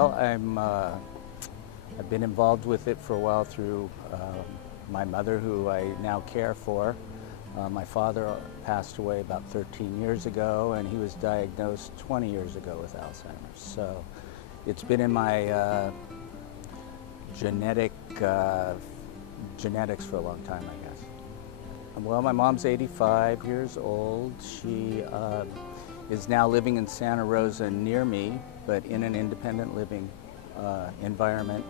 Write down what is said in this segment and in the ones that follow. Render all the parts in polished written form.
Well, I've been involved with it for a while through my mother, who I now care for. My father passed away about 13 years ago, and he was diagnosed 20 years ago with Alzheimer's. So it's been in my genetics for a long time, I guess. Well, my mom's 85 years old. She is now living in Santa Rosa near me, but in an independent living environment.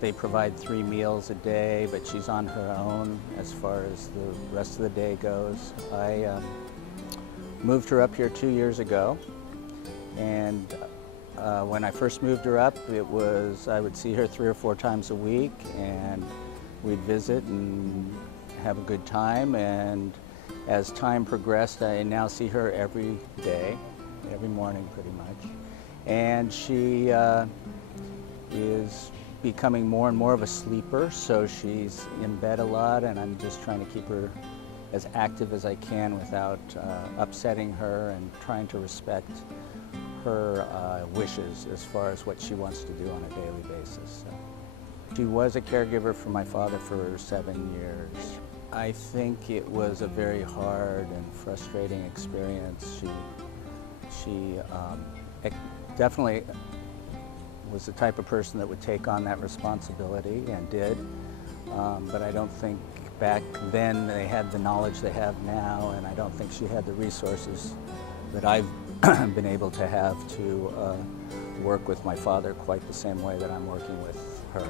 They provide 3 meals a day, but she's on her own as far as the rest of the day goes. I moved her up here 2 years ago, and when I first moved her up, I would see her 3 or 4 times a week, and we'd visit and have a good time. And as time progressed, I now see her every day, every morning pretty much. And she is becoming more and more of a sleeper, so she's in bed a lot, and I'm just trying to keep her as active as I can without upsetting her, and trying to respect her wishes as far as what she wants to do on a daily basis. So, she was a caregiver for my father for 7 years. I think it was a very hard and frustrating experience. She definitely was the type of person that would take on that responsibility, and did. But I don't think back then they had the knowledge they have now, and I don't think she had the resources that I've been able to have to work with my father quite the same way that I'm working with her.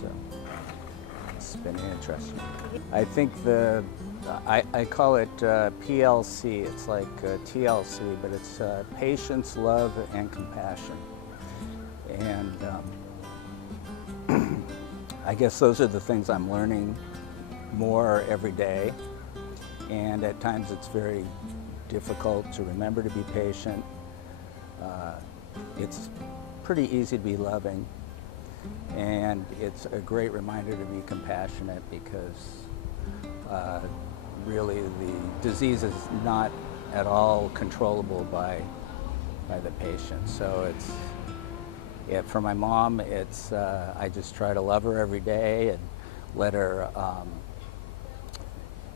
So it's been interesting. I think I call it PLC. It's like TLC, but it's patience, love, and compassion. And I guess those are the things I'm learning more every day. And at times it's very difficult to remember to be patient. It's pretty easy to be loving. And it's a great reminder to be compassionate, because really the disease is not at all controllable by the patient. So for my mom, I just try to love her every day and let her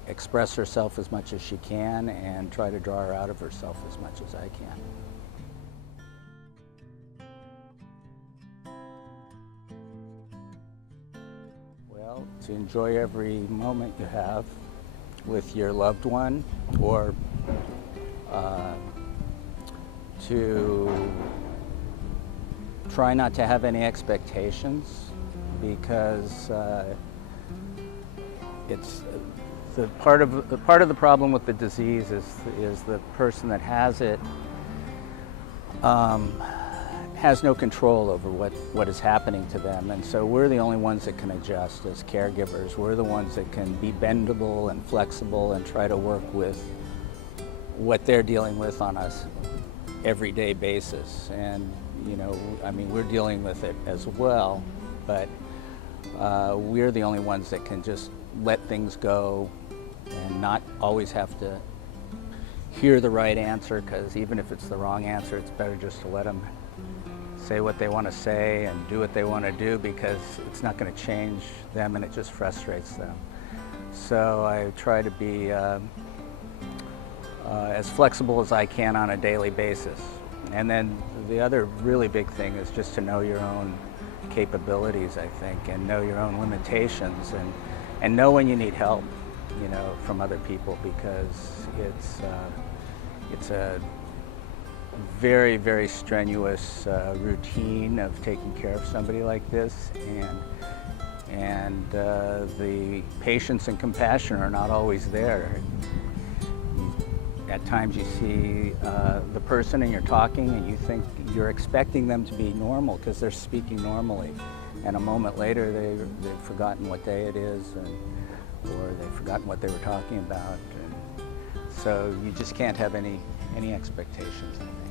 express herself as much as she can, and try to draw her out of herself as much as I can. Well, to enjoy every moment you have with your loved one, or to try not to have any expectations, because it's the part of the problem with the disease is the person that has it has no control over what is happening to them, and so we're the only ones that can adjust as caregivers. We're the ones that can be bendable and flexible and try to work with what they're dealing with on a everyday basis. And I mean, we're dealing with it as well, but we're the only ones that can just let things go and not always have to hear the right answer, because even if it's the wrong answer, it's better just to let them say what they want to say and do what they want to do, because it's not going to change them, and it just frustrates them. So I try to be as flexible as I can on a daily basis. And then the other really big thing is just to know your own capabilities, I think, and know your own limitations, and know when you need help, from other people, because it's a very, very strenuous routine of taking care of somebody like this, and the patience and compassion are not always there. At times you see the person and you're talking, and you think you're expecting them to be normal because they're speaking normally, and a moment later they've forgotten what day it is, or they've forgotten what they were talking about. And so you just can't have any expectations, I think.